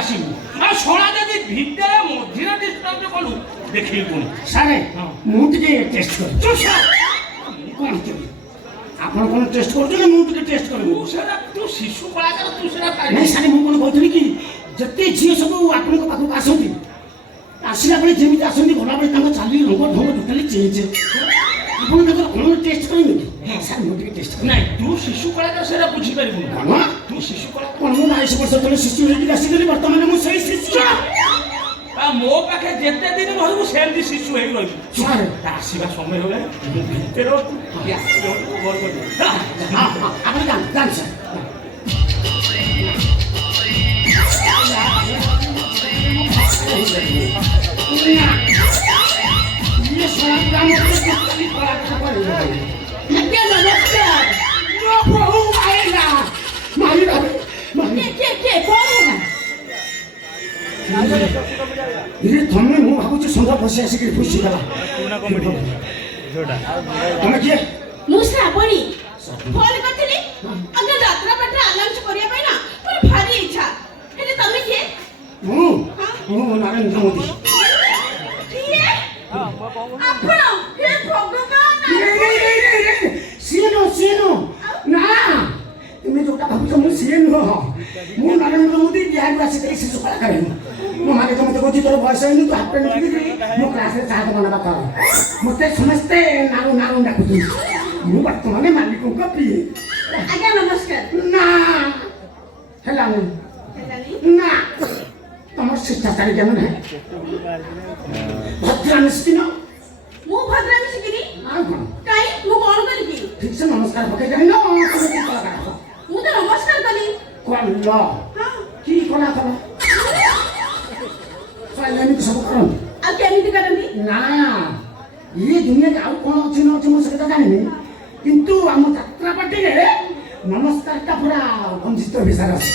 ଆସିବୁ ଆଉ ଶଳା ଯଦି ଭିତରେ ମଝିରେ ଡିଷ୍ଟର୍ବ କଲୁ ଦେଖିବି ପୁଣି ସାରେ ମୁଁ ଟିକେ ଟେଷ୍ଟ କରୁଛି କଣ ଆପଣ କଣ ଟେଷ୍ଟ କରୁଛନ୍ତି ମୁଁ ଟିକେ ଟେଷ୍ଟ କରିବି ତୁ ଶିଶୁ କଳାକାର ତୁ ସେଟା ନାଇଁ ସାରେ ମୁଁ କଣ କହୁଥିଲି କି ଯେତେ ଝିଅ ସବୁ ଆପଣଙ୍କ ପାଖକୁ ଆସନ୍ତି ଆସିଲା ବେଳେ ଯେମିତି ଆସନ୍ତି ଗଲାବେଳେ ତାଙ୍କ ଚାଲି ରଙ୍ଗ ଢଙ୍ଗ ଟୋଟାଲି ଚେଞ୍ଜ ଆପଣ ତାଙ୍କର କଣ ଟେଷ୍ଟ କରିବେ କି ସାର୍ ମୁଁ ଟିକେ ଟେଷ୍ଟ ନାଇଁ ତୁ ଶିଶୁ କଳାକାର ସେଟା ବୁଝିପାରିବୁନି କଣ ତୁ ଶିଶୁ କଳାକାର କଣ ମୁଁ 22 ବର୍ଷ ତଳେ ଶିଶୁ ହେଇକି ଆସିଗଲି ବର୍ତ୍ତମାନ ମୁଁ ସେଇ ଶିଶୁ ମୋ ପାଖେ ଯେତେ ଦିନ ରହିବୁ ସେମିତି ଶିଶୁ ହେଇକି ରହିବୁ ସାର୍ ଆସିବା ସମୟ ହେଲାଣି ମୁଁ ଭିତରେ ଆପଣ ଜାଣି ସାର୍ ତମେ ମୁଁ ଭାବୁଛି ସନ୍ଧ୍ୟା ବସି ଆସିକି ଖୁସିଗଲା ତମେ କିଏ ମୁଁ ଶ୍ରାବଣୀ ଫୋନ କରିଥିଲି ଆଗ ଯାତ୍ରା ପାଠରେ ଆଲାଉନ୍ସ କରିବା ପାଇଁ ନା ମୋର ଭାରି ଇଚ୍ଛା ହେଲେ ତମେ କିଏ ମୁଁ ନରେନ୍ଦ୍ର ମୋଦି କିଏ ଆପଣ ହେ ଭଗବାନ ସିଏ ନୁହଁ ନା তুমি ଯୋଉଟା ଭାବୁଛ ମୁଁ ସିଏ ନୁହଁ ମୁଁ ନରେନ୍ଦ୍ର ମୋଦି ବିହାରକୁ ଆସିଥିଲି ଶିଶୁ କଳାକାର ମୋ ମାରେ ତ ମତେ କହୁଛି ତୋର ବୟସ ହେଇନି ତୁ ହାଫ ପ୍ୟାଣ୍ଟ ପିନ୍ଧିକି ମୋ କ୍ଲାସରେ ଚାହା ଦୋକାନ କର ମତେ ସମସ୍ତେ ନାଉ ନାଉ ଡାକୁଛନ୍ତି ମୁଁ ବର୍ତ୍ତମାନ ମାଲିକଙ୍କ ପିଏ ଆଜ୍ଞା ନମସ୍କାର ନା ହେଲାନି ନା ତମର ଶିକ୍ଷାଚାରୀ ଜ୍ଞାନ ନାହିଁ ଭଦ୍ରା ନିଶ୍ଚିନ ମୁଁ ଭଦ୍ରାମୀ ଶିଖିନି ଆଉ କଣ କାଇଁ ମୁଁ କଣ କରିବି ଠିକ ସେ ନମସ୍କାର ପକେଇ ଜାଣିନ କଳାକାର ମୁଁ ତ ନମସ୍କାର କଲି କଲ କି କଲା କଲ ଏମିତି ସବୁ କରନ୍ତି ଆଉ କେମିତି କରନ୍ତି ନା ଇଏ ଦୁନିଆରେ ଆଉ କଣ ଅଛି ନ ଅଛି ମୁଁ ସେଟା ଜାଣିନି କିନ୍ତୁ ଆମ ଯାତ୍ରା ପାର୍ଟିରେ ନମସ୍କାରଟା ପୁରା ବଞ୍ଚିତ ବିଷୟରେ ଅଛି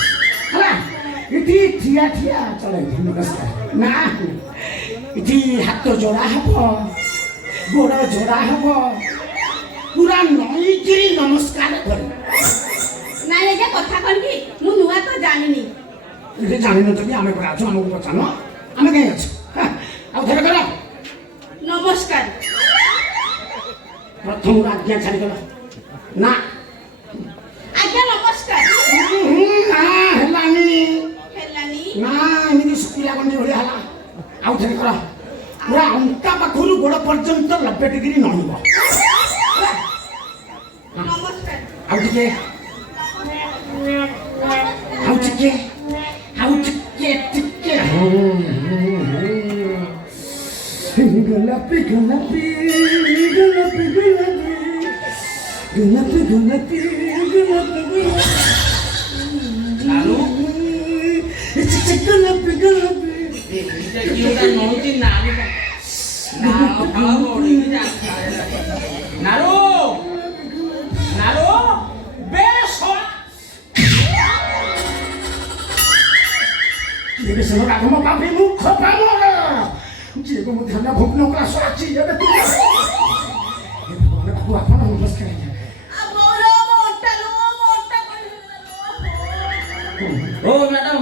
ହେଲା ଏଠି ଠିଆ ଠିଆ ଚଳେଇବି ନମସ୍କାର ନା ଏଠି ହାତ ଯୋଡ଼ା ହବ ଗୋଡ଼ ଯୋଡ଼ା ହବ ପୁରା ନଇକିରି ନମସ୍କାର କରିବ ନାଇଁ ଆଜ୍ଞା କଥା କଣ କି ମୁଁ ନୂଆ ତ ଜାଣିନି ଏଠି ଜାଣିନଥିଲି ଆମେ ପୁରା ଅଛୁ ଆମକୁ ପଚାରୁନ ଆମେ କାହିଁ ଅଛୁ ଆଉ ଥରେ କର ନମସ୍କାର ପ୍ରଥମରୁ ଆଜ୍ଞା ଛାଡ଼ିଦେଲ ନା ଆଜ୍ଞା ନମସ୍କାର ନା ହେଲାନି ହେଲାନି ନା ଏମିତି ଶୁଖିଲା ଗଣ୍ଡି ଭଳିଆ ହେଲା ଆଉ ଥରେ କର ପୁରା ଅଣ୍ଟା ପାଖରୁ ଗୋଡ଼ ପର୍ଯ୍ୟନ୍ତ 90 ଡିଗ୍ରୀ ନଇବ ନମସ୍କାର ଆଉ ଟିକେ গোলাপি গোলাপি গোলাপি গোলাপি গোলাপি গোলাপি নানু গোলাপি গোলাপি এটা কি ওটা নড়ছি না না খাওয়া বড় নানু নানু বেশ Ini semua aku mau pakai muka kamu. Jadi kamu tidak mau ngomong kelas aja ya betul. Ini mana aku apa nama sekarang? aboro motta Oh madam,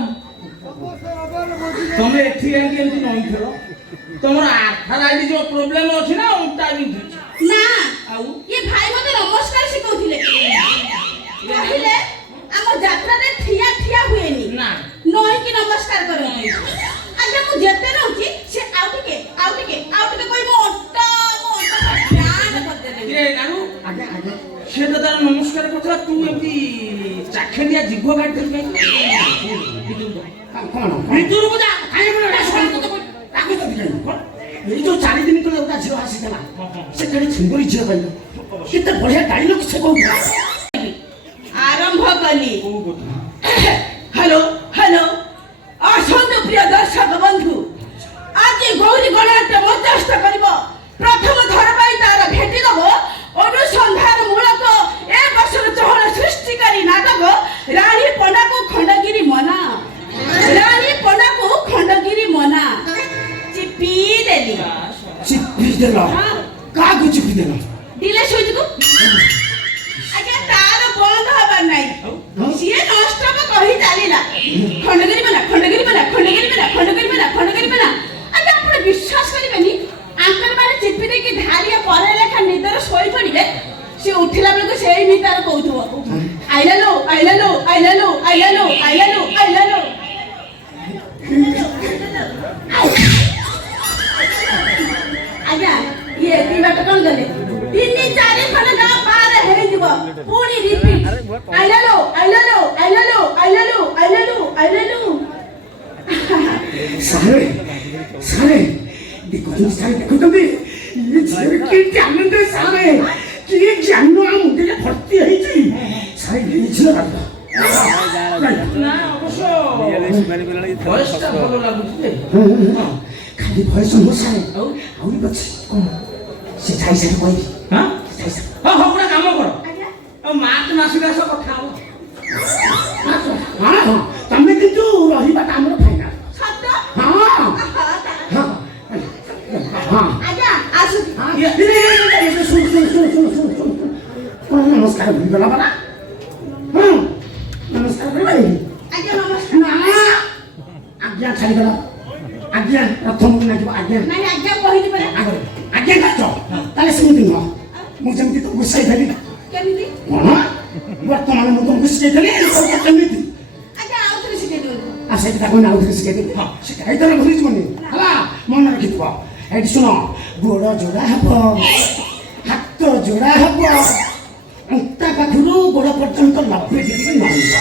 ତମେ ଏଠି ଏମିତି ଏମିତି ନଇଥିଲ ତମର ଆର୍ଥାରାଇଟିସ୍ ଯୋଉ ପ୍ରୋବ୍ଲେମ ଅଛି ନା ଅଣ୍ଟା ବିନ୍ଧୁଛି ନା ଆଉ ये भाई मते नमस्कार शिखौथिले କହିଲେ ଆମ ଯାତ୍ରାରେ ଠିଆ ଠିଆ ହୁଏନି ନା ନଇ କି ନମସ୍କାର କରନ୍ତି ଆଜ୍ଞା ମୁଁ ଯେତେ ନଉଚି ସେ ଆଉ ଟିକେ କହି ମୋ ଅଣ୍ଟା ଧ୍ୟାନ କରିଦେଲେ କିରେ ନାନୁ ଆଜ୍ଞା ଆଜ୍ଞା ସେ ତ ତାର ନମସ୍କାର କରୁଥିଲା ତୁ ଏମିତି ଚାଖେଣ୍ଡିଆ ଜିଭ କାଢିଦେଲୁ କଣ ଭିତରକୁ ଯା ଏଇ ଯୋଉ 4 ଦିନ ତଳେ ଗୋଟେ ଝିଅ ଆସିଥିଲା ସେ କେଡେ ସୁନ୍ଦରୀ ଝିଅ କହିଲ କେତେ ବଢିଆ ଡାଇଲଗ ସେ କହୁଥିଲା ଆରମ୍ଭ କଲି हेलो हेलो आसନ୍ତୁ ପ୍ରିୟ ଦର୍ଶକ ବନ୍ଧୁ ଆଜି ଗୌରୀ ଗଣନାଟ୍ୟ ମଞ୍ଚସ୍ଥ କରିବ ପ୍ରଥମ ଥର ପାଇଁ ତାର ଭେଟି ଦେବ ଅନୁସନ୍ଧାନ ମୂଳକ ଏ ବର୍ଷର ଚହଳ ସୃଷ୍ଟିକାରୀ ନାଟକ ରାଣୀ ପଣ୍ଡାକୁ ଖଣ୍ଡଗିରି ମନା ଚିପି ଦେଲି ଚିପି ଦେଲ କାହାକୁ ଚିପି ଦେଲ ଦିଲେ ଶୋଇଯିବୁ ଆଜ୍ଞା ତାର ବନ୍ଦ ହବାର ନାହିଁ ସିଏ ନଷ୍ଟ କହି ଚାଲିଲା ଖଣ୍ଡଗିରି ମନା ସାରେ ସାରେ ଦେଖୁଛନ୍ତି ସାରେ ଦେଖୁଛନ୍ତି ଇଏ ଝିଅରେ କି ଟ୍ୟାଲେଣ୍ଟ ସାରେ କି ଜ୍ଞାନ ଆମ ମୁଣ୍ଡରେ ଭର୍ତ୍ତି ହେଇଛି ସାରେ ଇଏ ଝିଅ ରାଜା ନା ଅବଶ୍ୟ ବୟସଟା ଭଲ ଲାଗୁଛି ଯେ ଖାଲି ଭୟସ ନୁହଁ ସାରେ ଆହୁରି ଅଛି ସେ ଯାଇ ସାରେ କହିବି ହଁ ଯାଇ ସାରେ ହଉ ହଉ ଗୋଟେ କାମ କର ଆଉ ମାର୍ଚ୍ଚ ମାସରେ ଆସ କଥା ହବ ହଁ ହଁ ତମେ କିନ୍ତୁ ରହିବାଟା ଆମର ଫାଇନାଲ ସତ ହଁ ହଁ ହଁ ଆଜ୍ଞା ଆସୁଛି ନମସ୍କାର ଭୁଲିଗଲା ପରା ହଁ ନମସ୍କାର କରିବାନି ଆଜ୍ଞା ନମସ୍କାର ଆଜ୍ଞା ଛାଡ଼ିଗଲା ଆଜ୍ଞା ପ୍ରଥମକୁ ଲାଗିବ ଆଜ୍ଞା ନାଇଁ ଆଜ୍ଞା କହିଲି ପରା ଆଜ୍ଞା କାଚ ତାହେଲେ ସେମିତି ନୁହଁ ମୁଁ ଯେମିତି ତମକୁ ଶିଖେଇଥିଲି କେମିତି କଣ ବର୍ତ୍ତମାନ ମୁଁ ତମକୁ ଶିଖେଇଥିଲି କେମିତି ଆଜ୍ଞା ଆଉ ଥରେ ଶିଖେଇ ଦିଅନ୍ତୁ ଆଉ ସେଇଠି ତାକୁ ଆଉ ଥରେ ଶିଖେଇଦେବି ହଁ ଏଇଥର ଭୁଲିଯିବନି ହେଲା ମନେ ରଖିଥିବ ଏଇଠି ଶୁଣ ଗୋଡ଼ ଯୋଡ଼ା ହବ ହାତ ଯୋଡ଼ା ହବ ଅଣ୍ଟା ପାଖରୁ ଗୋଡ଼ ପର୍ଯ୍ୟନ୍ତ 90 ଡିଗ୍ରୀ ମାରିବ